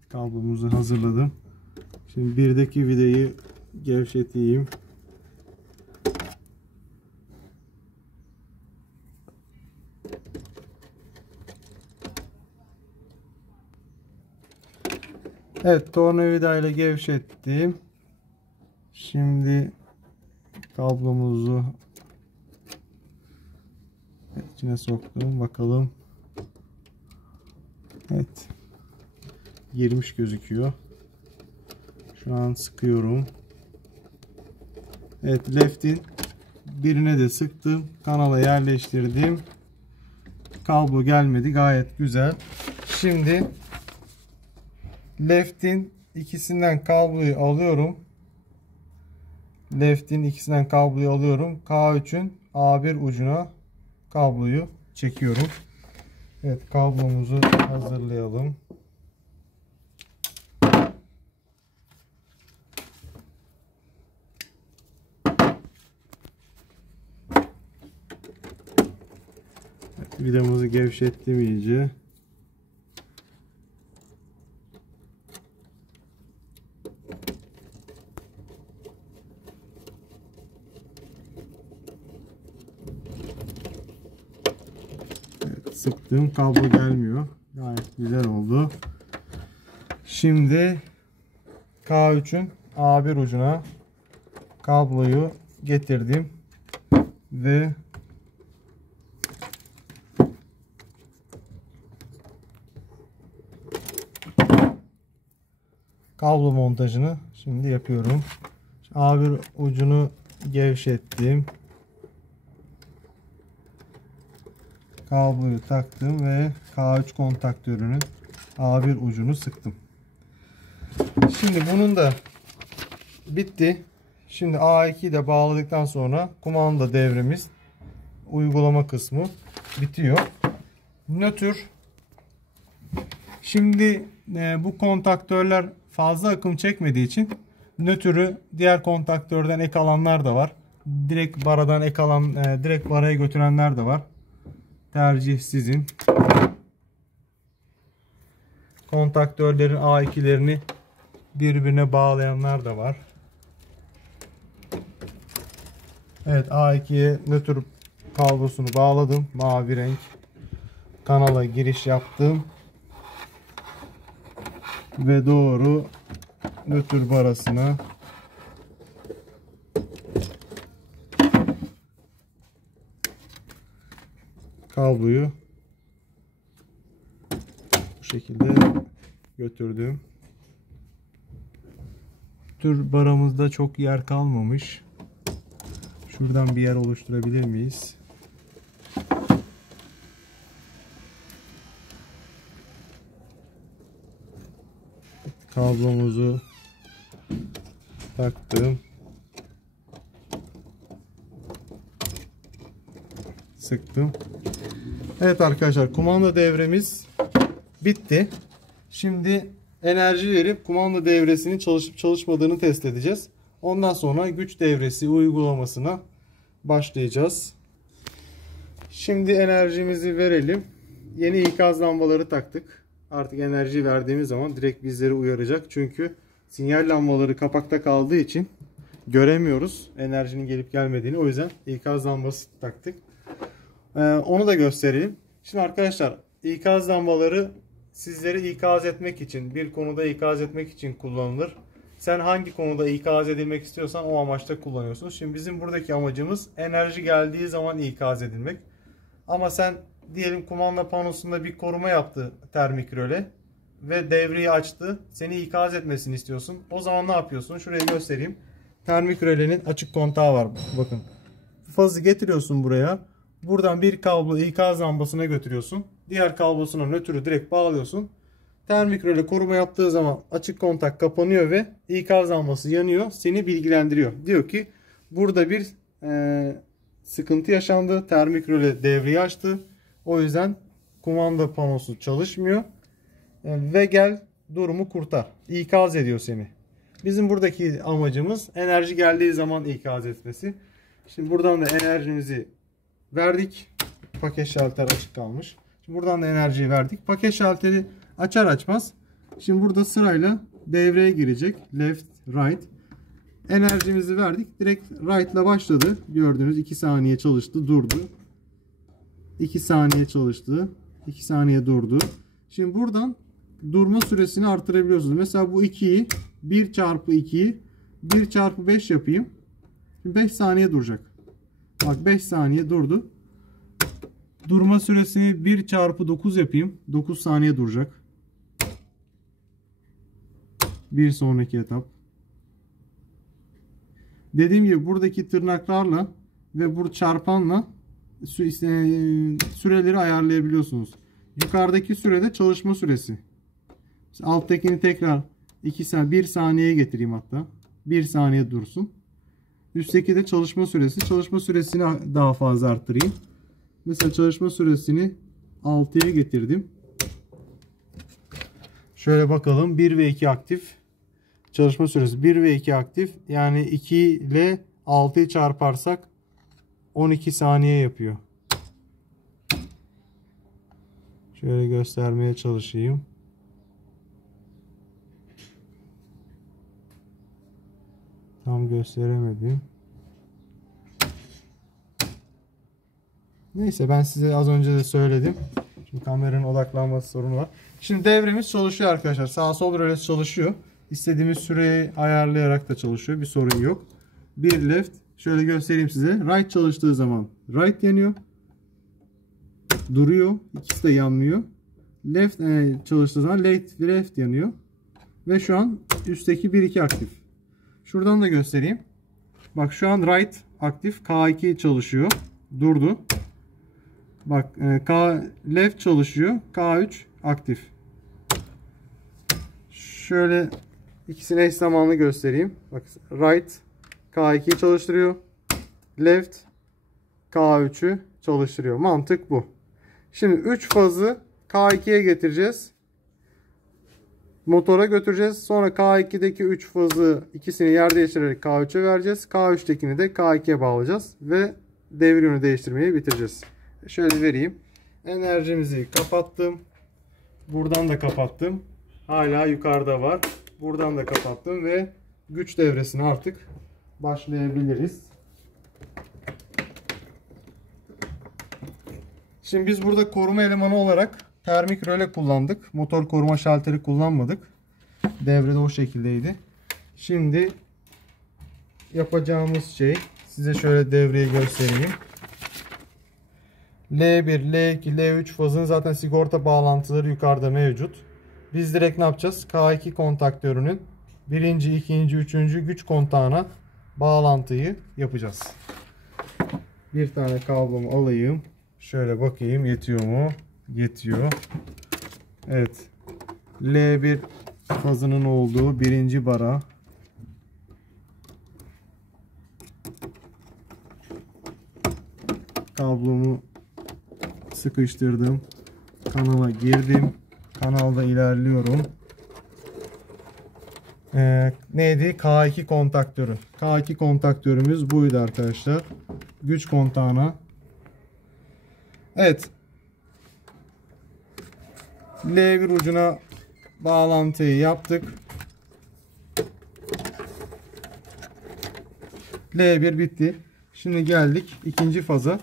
kablomuzu hazırladım. Şimdi 1'deki vidayı gevşeteyim. Evet, tornavida ile gevşettim. Şimdi kablomuzu içine soktum. Bakalım. Evet. Girmiş gözüküyor. Şu an sıkıyorum. Evet, left'in birine de sıktım. Kanala yerleştirdim. Kablo gelmedi. Gayet güzel. Şimdi left'in ikisinden kabloyu alıyorum. Left'in ikisinden kabloyu alıyorum. K3'ün A1 ucuna kabloyu çekiyorum. Evet, kablomuzu hazırlayalım. Evet, vidamızı gevşettim iyice. Sıktığım kablo gelmiyor. Gayet güzel oldu. Şimdi K3'ün A1 ucuna kabloyu getirdim ve kablo montajını şimdi yapıyorum. A1 ucunu gevşettim. Kabloyu taktım ve K3 kontaktörünün A1 ucunu sıktım. Şimdi bunun da bitti. Şimdi A2'yi de bağladıktan sonra kumanda devremiz, uygulama kısmı bitiyor. Nötr. Şimdi bu kontaktörler fazla akım çekmediği için nötrü diğer kontaktörden ek alanlar da var. Direkt baradan ek alan, direkt baraya götürenler de var. Tercih sizin. Kontaktörlerin A2'lerini birbirine bağlayanlar da var. Evet, A2'ye nötr kablosunu bağladım. Mavi renk. Kanala giriş yaptım. Ve doğru nötr barasına kabloyu bu şekilde götürdüm. Nötr baramızda çok yer kalmamış. Şuradan bir yer oluşturabilir miyiz? Kablomuzu taktım. Sıktım. Evet arkadaşlar, kumanda devremiz bitti. Şimdi enerji verip kumanda devresinin çalışıp çalışmadığını test edeceğiz. Ondan sonra güç devresi uygulamasına başlayacağız. Şimdi enerjimizi verelim. Yeni ikaz lambaları taktık. Artık enerji verdiğimiz zaman direkt bizleri uyaracak. Çünkü sinyal lambaları kapakta kaldığı için göremiyoruz enerjinin gelip gelmediğini. O yüzden ikaz lambası taktık. Onu da göstereyim. Şimdi arkadaşlar, ikaz lambaları sizleri ikaz etmek için, bir konuda ikaz etmek için kullanılır. Sen hangi konuda ikaz edilmek istiyorsan o amaçta kullanıyorsun. Şimdi bizim buradaki amacımız enerji geldiği zaman ikaz edilmek. Ama sen diyelim kumanda panosunda bir koruma yaptı termik röle ve devreyi açtı. Seni ikaz etmesini istiyorsun. O zaman ne yapıyorsun? Şurayı göstereyim. Termik rölenin açık kontağı var. Bakın. Fazı getiriyorsun buraya. Buradan bir kablo ikaz lambasına götürüyorsun. Diğer kablosuna nötrü direkt bağlıyorsun. Termik röle koruma yaptığı zaman açık kontak kapanıyor ve ikaz lambası yanıyor. Seni bilgilendiriyor. Diyor ki burada bir sıkıntı yaşandı. Termik röle devreyi açtı. O yüzden kumanda panosu çalışmıyor. Ve gel durumu kurtar. İkaz ediyor seni. Bizim buradaki amacımız enerji geldiği zaman ikaz etmesi. Şimdi buradan da enerjimizi verdik. Paket şalter açık kalmış. Şimdi buradan da enerjiyi verdik. Paket şalteri açar açmaz. Şimdi burada sırayla devreye girecek. Left, right. Enerjimizi verdik. Direkt right ile başladı. Gördüğünüz 2 saniye çalıştı, durdu. 2 saniye çalıştı. 2 saniye durdu. Şimdi buradan durma süresini artırabiliyorsunuz. Mesela bu 2'yi 1 çarpı 2'yi 1 çarpı 5 yapayım. Şimdi 5 saniye duracak. Bak 5 saniye durdu. Durma süresini 1 çarpı 9 yapayım. 9 saniye duracak. Bir sonraki etap. Dediğim gibi buradaki tırnaklarla ve bu çarpanla süreleri ayarlayabiliyorsunuz. Yukarıdaki sürede çalışma süresi. Alttakini tekrar 1 saniyeye getireyim hatta. 1 saniye dursun. Üstteki de çalışma süresi. Çalışma süresini daha fazla arttırayım. Mesela çalışma süresini 6'ya getirdim. Şöyle bakalım. 1 ve 2 aktif. Çalışma süresi 1 ve 2 aktif. Yani 2 ile 6'yı çarparsak 12 saniye yapıyor. Şöyle göstermeye çalışayım. Tam gösteremedim. Neyse ben size az önce de söyledim. Şimdi kameranın odaklanması sorunu var. Şimdi devremiz çalışıyor arkadaşlar. Sağ sol rölesi çalışıyor. İstediğimiz süreyi ayarlayarak da çalışıyor. Bir sorun yok. Bir left. Şöyle göstereyim size. Right çalıştığı zaman right yanıyor. Duruyor. İkisi de yanmıyor. Left çalıştığı zaman left yanıyor. Ve şu an üstteki 1-2 aktif. Şuradan da göstereyim. Bak şu an right aktif. K2 çalışıyor. Durdu. Bak left çalışıyor. K3 aktif. Şöyle ikisini eş zamanlı göstereyim. Bak right K2'yi çalıştırıyor. Left K3'ü çalıştırıyor. Mantık bu. Şimdi 3 fazı K2'ye getireceğiz. Motora götüreceğiz. Sonra K2'deki 3 fazı ikisini yer değiştirerek K3'e vereceğiz. K3'tekini de K2'ye bağlayacağız. Ve devir yönü değiştirmeyi bitireceğiz. Şöyle vereyim. Enerjimizi kapattım. Buradan da kapattım. Hala yukarıda var. Buradan da kapattım ve güç devresine artık başlayabiliriz. Şimdi biz burada koruma elemanı olarak termik röle kullandık. Motor koruma şalteri kullanmadık. Devrede o şekildeydi. Şimdi yapacağımız şey, size şöyle devreyi göstereyim. L1, L2, L3 fazının zaten sigorta bağlantıları yukarıda mevcut. Biz direkt ne yapacağız? K2 kontaktörünün 1. 2. 3. güç kontağına bağlantıyı yapacağız. Bir tane kablomu alayım. Şöyle bakayım yetiyor mu? Yetiyor. Evet. L1 fazının olduğu 1. bara. Kablomu sıkıştırdım. Kanala girdim. Kanalda ilerliyorum. Neydi? K2 kontaktörü. K2 kontaktörümüz buydu arkadaşlar. Güç kontağına. Evet. L1 ucuna bağlantıyı yaptık. L1 bitti. Şimdi geldik ikinci faza.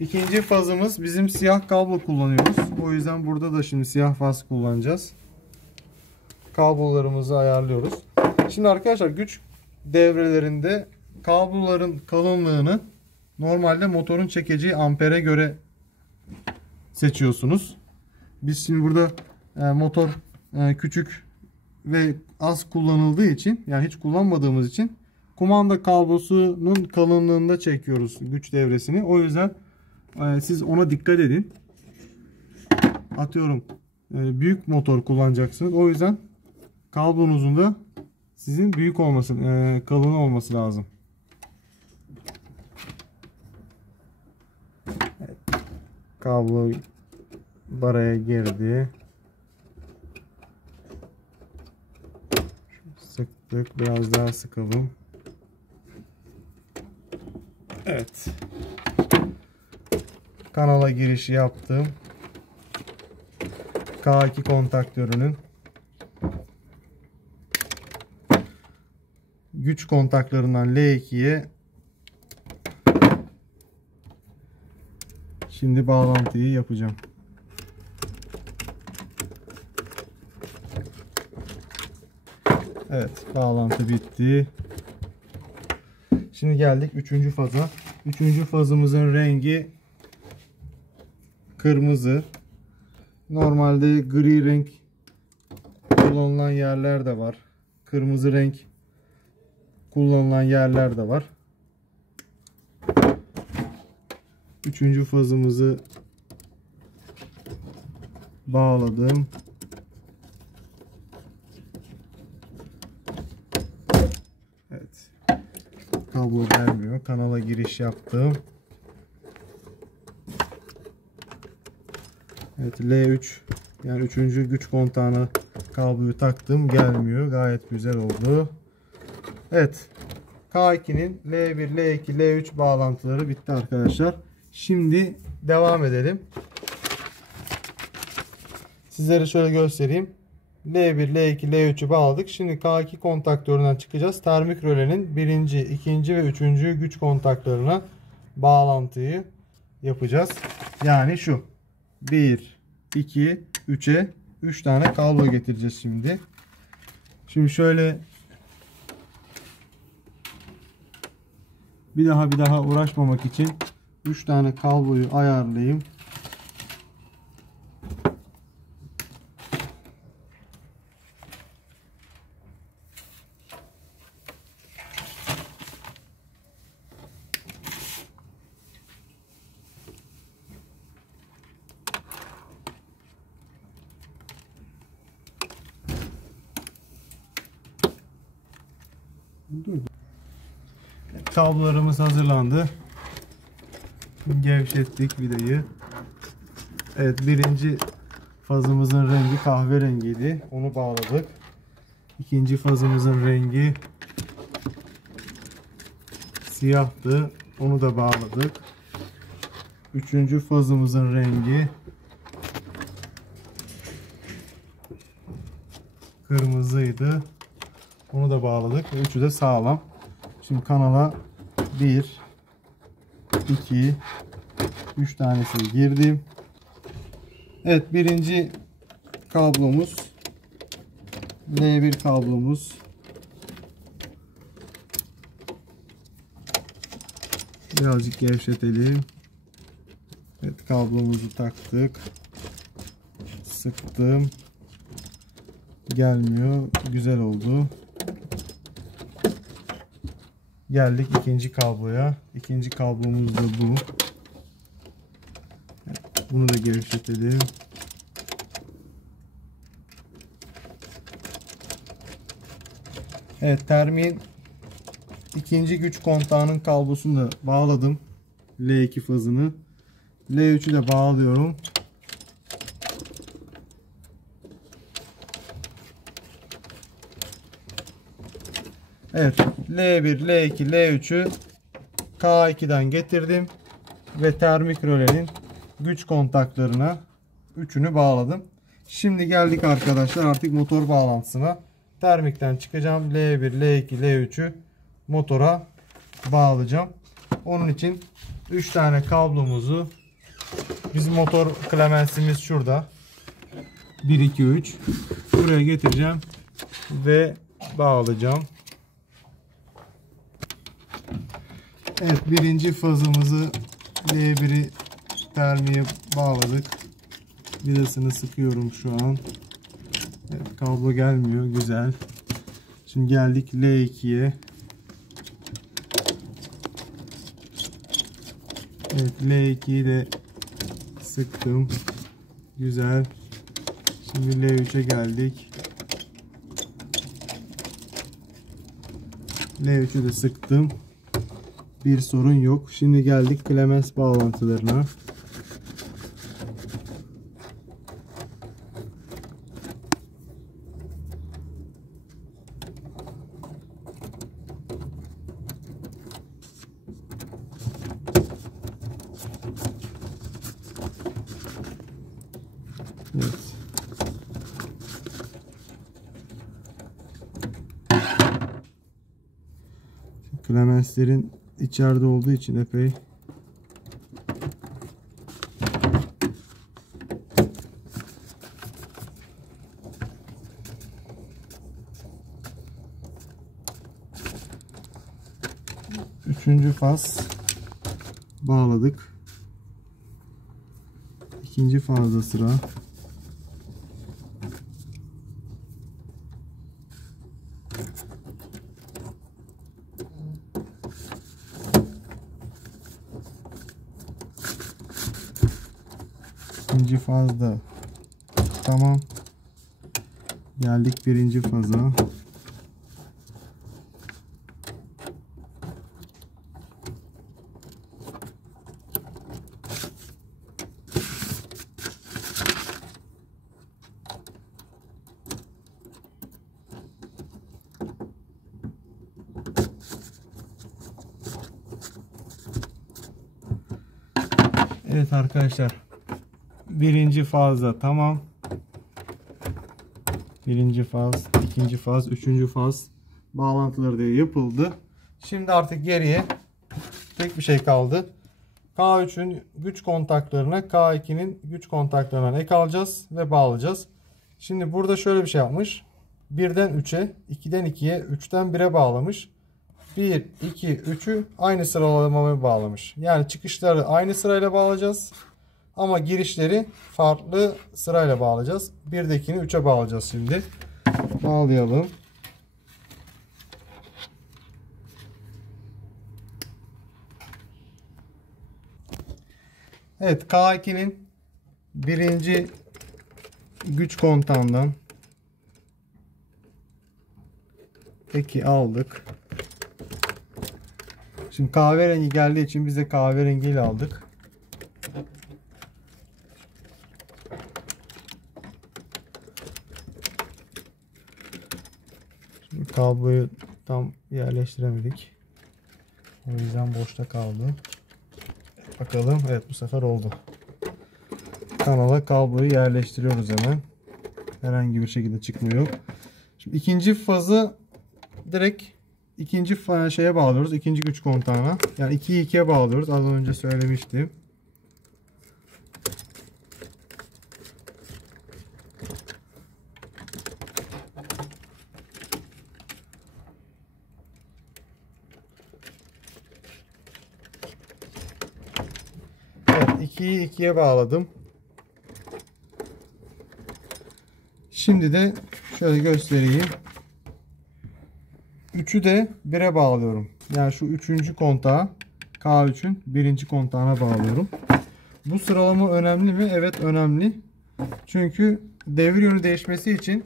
İkinci fazımız bizim siyah kablo kullanıyoruz. O yüzden burada da şimdi siyah faz kullanacağız. Kablolarımızı ayarlıyoruz. Şimdi arkadaşlar güç devrelerinde kabloların kalınlığını normalde motorun çekeceği ampere göre seçiyorsunuz. Biz şimdi burada motor küçük ve az kullanıldığı için, yani hiç kullanmadığımız için kumanda kablosunun kalınlığında çekiyoruz güç devresini. O yüzden siz ona dikkat edin. Atıyorum büyük motor kullanacaksınız. O yüzden kablonuzun da sizin büyük olması, kalın olması lazım. Evet. Kablo baraya girdi. Sıktık. Biraz daha sıkalım. Evet. Kanala girişi yaptım. K2 kontaktörünün güç kontaklarından L2'ye şimdi bağlantıyı yapacağım. Evet, bağlantı bitti. Şimdi geldik 3. faza. 3. fazımızın rengi kırmızı. Normalde gri renk kullanılan yerler de var. Kırmızı renk kullanılan yerler de var. 3. fazımızı bağladım. Evet. Kablo gelmiyor. Kanala giriş yaptım. Evet, L3 yani 3. güç kontağına kabloyu taktım. Gelmiyor. Gayet güzel oldu. Evet. K2'nin L1, L2, L3 bağlantıları bitti arkadaşlar. Şimdi devam edelim. Sizlere şöyle göstereyim. L1, L2, L3'ü bağladık. Şimdi K2 kontaktöründen çıkacağız. Termik rölenin 1. 2. ve 3. güç kontaklarına bağlantıyı yapacağız. Yani şu 1, 2, 3'e 3 tane kablo getireceğiz şimdi. Şimdi şöyle bir daha uğraşmamak için 3 tane kabloyu ayarlayayım. Kablolarımız hazırlandı. Gevşettik vidayı. Evet, 1. fazımızın rengi kahverengiydi. Onu bağladık. 2. fazımızın rengi siyahtı. Onu da bağladık. 3. fazımızın rengi kırmızıydı. Onu da bağladık. Üçü de sağlam. Şimdi kanala 1, 2, 3 tanesini girdim. Evet, 1. kablomuz L1 kablomuz. Birazcık gevşetelim. Evet, kablomuzu taktık. Sıktım. Gelmiyor. Güzel oldu. Geldik 2. kabloya. 2. kablomuz da bu. Bunu da gevşetelim. Evet, termin 2. güç kontağının kablosunu da bağladım. L2 fazını. L3'ü de bağlıyorum. Evet, L1, L2, L3'ü K2'den getirdim ve termik rölenin güç kontaklarına üçünü bağladım. Şimdi geldik arkadaşlar artık motor bağlantısına. Termikten çıkacağım. L1, L2, L3'ü motora bağlayacağım. Onun için 3 tane kablomuzu, bizim motor klemensimiz şurada. 1, 2, 3. Buraya getireceğim ve bağlayacağım. Evet, 1. fazımızı L1'i termiğe bağladık. Vidasını sıkıyorum şu an. Evet, kablo gelmiyor. Güzel. Şimdi geldik L2'ye. Evet, L2'yi de sıktım. Güzel. Şimdi L3'e geldik. L3'ü de sıktım. Bir sorun yok. Şimdi geldik klemens bağlantılarına. Evet. Klemenslerin içeride olduğu için epey üçüncü faz bağladık. İkinci fazda sıra. İkinci fazda tamam. Geldik birinci faza. Evet arkadaşlar, birinci fazda tamam. Birinci faz, ikinci faz, üçüncü faz bağlantıları da yapıldı. Şimdi artık geriye tek bir şey kaldı. K3'ün güç kontaklarına K2'nin güç kontaklarına ek alacağız ve bağlayacağız. Şimdi burada şöyle bir şey yapmış. 1'den 3'e, 2'den 2'ye, 3'ten 1'e bağlamış. 1, 2, 3'ü aynı sıralamaya bağlamış. Yani çıkışları aynı sırayla bağlayacağız. Ama girişleri farklı sırayla bağlayacağız. 1'dekini 3'e bağlayacağız şimdi. Bağlayalım. Evet, K2'nin birinci güç kontağından eki aldık. Şimdi kahverengi geldiği için biz de kahverengiyle aldık. Şimdi kabloyu tam yerleştiremedik. O yüzden boşta kaldı. Bakalım, evet bu sefer oldu. Kanala kabloyu yerleştiriyoruz hemen. Herhangi bir şekilde çıkmıyor. Şimdi ikinci fazı direkt ikinci şeye bağlıyoruz. İkinci güç kontağına. Yani 2'yi 2'ye bağlıyoruz. Az önce söylemiştim. Evet, 2'yi 2'ye bağladım. Şimdi de şöyle göstereyim. 3'ü de 1'e bağlıyorum. Yani şu 3. kontağı K3'ün 1. kontağına bağlıyorum. Bu sıralama önemli mi? Evet, önemli. Çünkü devir yönü değişmesi için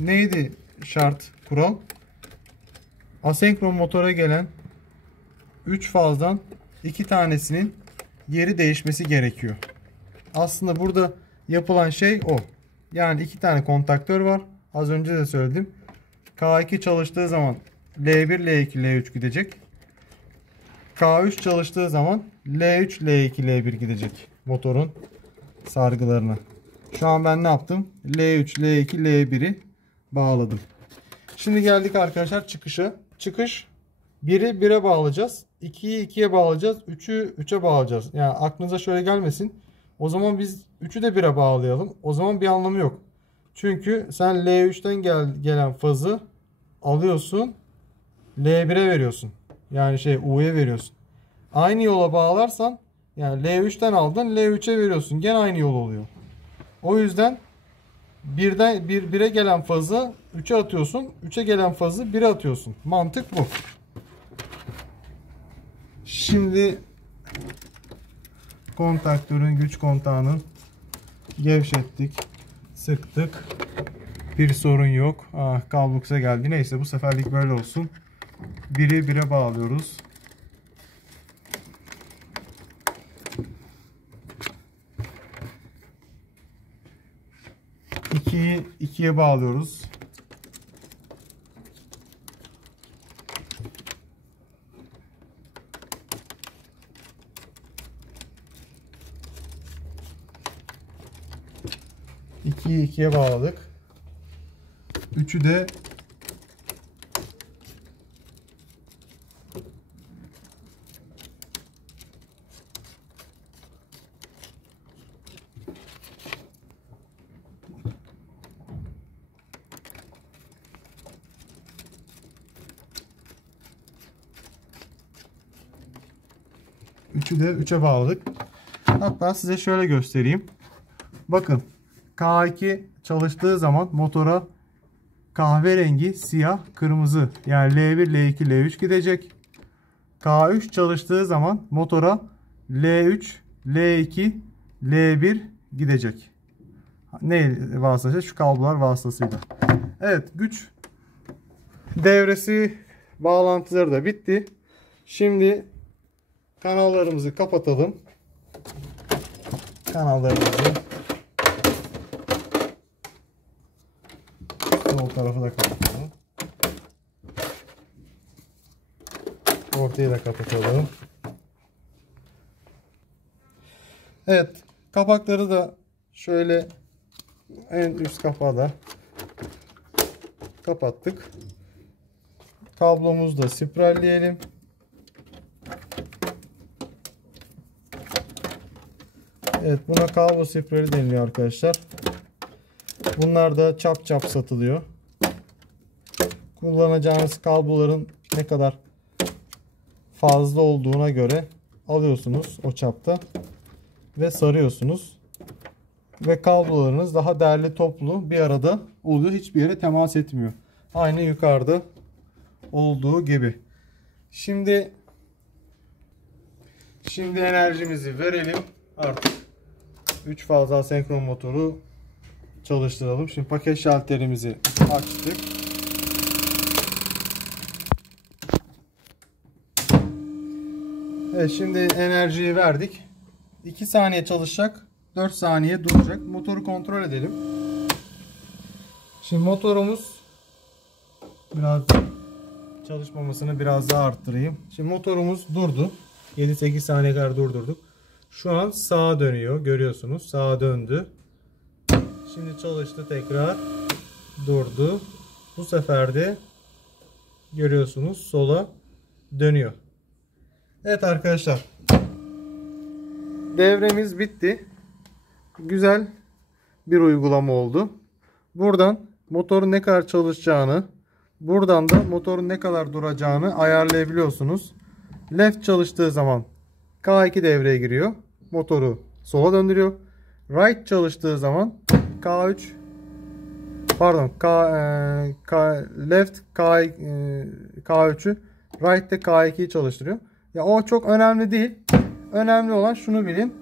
neydi şart, kural? Asenkron motora gelen 3 fazdan 2 tanesinin yeri değişmesi gerekiyor. Aslında burada yapılan şey o. Yani 2 tane kontaktör var. Az önce de söyledim. K2 çalıştığı zaman L1, L2, L3 gidecek. K3 çalıştığı zaman L3, L2, L1 gidecek motorun sargılarına. Şu an ben ne yaptım? L3, L2, L1'i bağladım. Şimdi geldik arkadaşlar çıkışa. Çıkış 1'i 1'e bağlayacağız. 2'yi 2'ye bağlayacağız. 3'ü 3'e bağlayacağız. Yani aklınıza şöyle gelmesin. O zaman biz 3'ü de 1'e bağlayalım. O zaman bir anlamı yok. Çünkü sen L3'ten gelen fazı alıyorsun. L1'e veriyorsun. Yani U'ya veriyorsun. Aynı yola bağlarsan yani L3'ten aldın L3'e veriyorsun. Gene aynı yol oluyor. O yüzden 1'e gelen fazı 3'e atıyorsun. 3'e gelen fazı 1'e atıyorsun. Mantık bu. Şimdi kontaktörün güç kontağını gevşettik. Sıktık. Bir sorun yok. Kablo kısa geldi. Neyse, bu seferlik böyle olsun. Biri bire bağlıyoruz. İkiyi ikiye bağlıyoruz. İkiyi ikiye bağladık. Üçü de üçe bağladık. Hatta size şöyle göstereyim. Bakın, K2 çalıştığı zaman motora kahverengi, siyah, kırmızı, yani L1, L2, L3 gidecek. K3 çalıştığı zaman motora L3, L2, L1 gidecek. Ne vasıtasıyla? Şu kablolar vasıtasıyla. Evet, güç devresi bağlantıları da bitti. Şimdi kanallarımızı kapatalım. Kanallarımızı, sol tarafı da kapatalım. Ortayı da kapatalım. Evet, kapakları da şöyle en üst kapağı da kapattık. Kablomuzu da spiralleyelim. Evet, buna kablo sprayı deniliyor arkadaşlar. Bunlar da çap çap satılıyor. Kullanacağınız kabloların ne kadar fazla olduğuna göre alıyorsunuz o çapta ve sarıyorsunuz. Ve kablolarınız daha derli toplu bir arada oluyor. Hiçbir yere temas etmiyor. Aynı yukarıda olduğu gibi. Şimdi enerjimizi verelim. Artık 3 fazla senkron motoru çalıştıralım. Şimdi paket şalterimizi açtık. Evet, şimdi enerjiyi verdik. 2 saniye çalışacak. 4 saniye duracak. Motoru kontrol edelim. Şimdi motorumuz biraz çalışmamasını biraz daha arttırayım. Şimdi motorumuz durdu. 7-8 saniye kadar durdurduk. Şu an sağa dönüyor. Görüyorsunuz. Sağa döndü. Şimdi çalıştı tekrar. Durdu. Bu sefer de görüyorsunuz sola dönüyor. Evet arkadaşlar. Devremiz bitti. Güzel bir uygulama oldu. Buradan motorun ne kadar çalışacağını, buradan da motorun ne kadar duracağını ayarlayabiliyorsunuz. Left çalıştığı zaman K2 devreye giriyor. Motoru sola döndürüyor. Right çalıştığı zaman K3 pardon left K3'ü right de K2'yi çalıştırıyor. Ya o çok önemli değil. Önemli olan şunu bilin.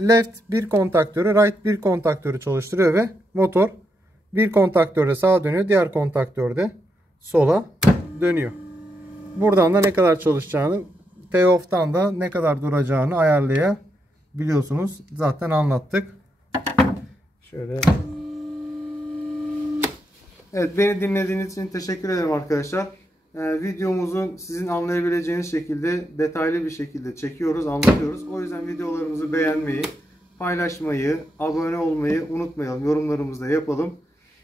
Left bir kontaktörü, right bir kontaktörü çalıştırıyor ve motor bir kontaktörde sağa dönüyor, diğer kontaktörde sola dönüyor. Buradan da ne kadar çalışacağını, T-off'tan da ne kadar duracağını ayarlayabiliyorsunuz. Zaten anlattık. Şöyle. Evet, beni dinlediğiniz için teşekkür ederim arkadaşlar. Videomuzu sizin anlayabileceğiniz şekilde detaylı bir şekilde çekiyoruz, anlatıyoruz. O yüzden videolarımızı beğenmeyi, paylaşmayı, abone olmayı unutmayalım. Yorumlarımızı da yapalım.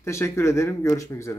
Teşekkür ederim. Görüşmek üzere.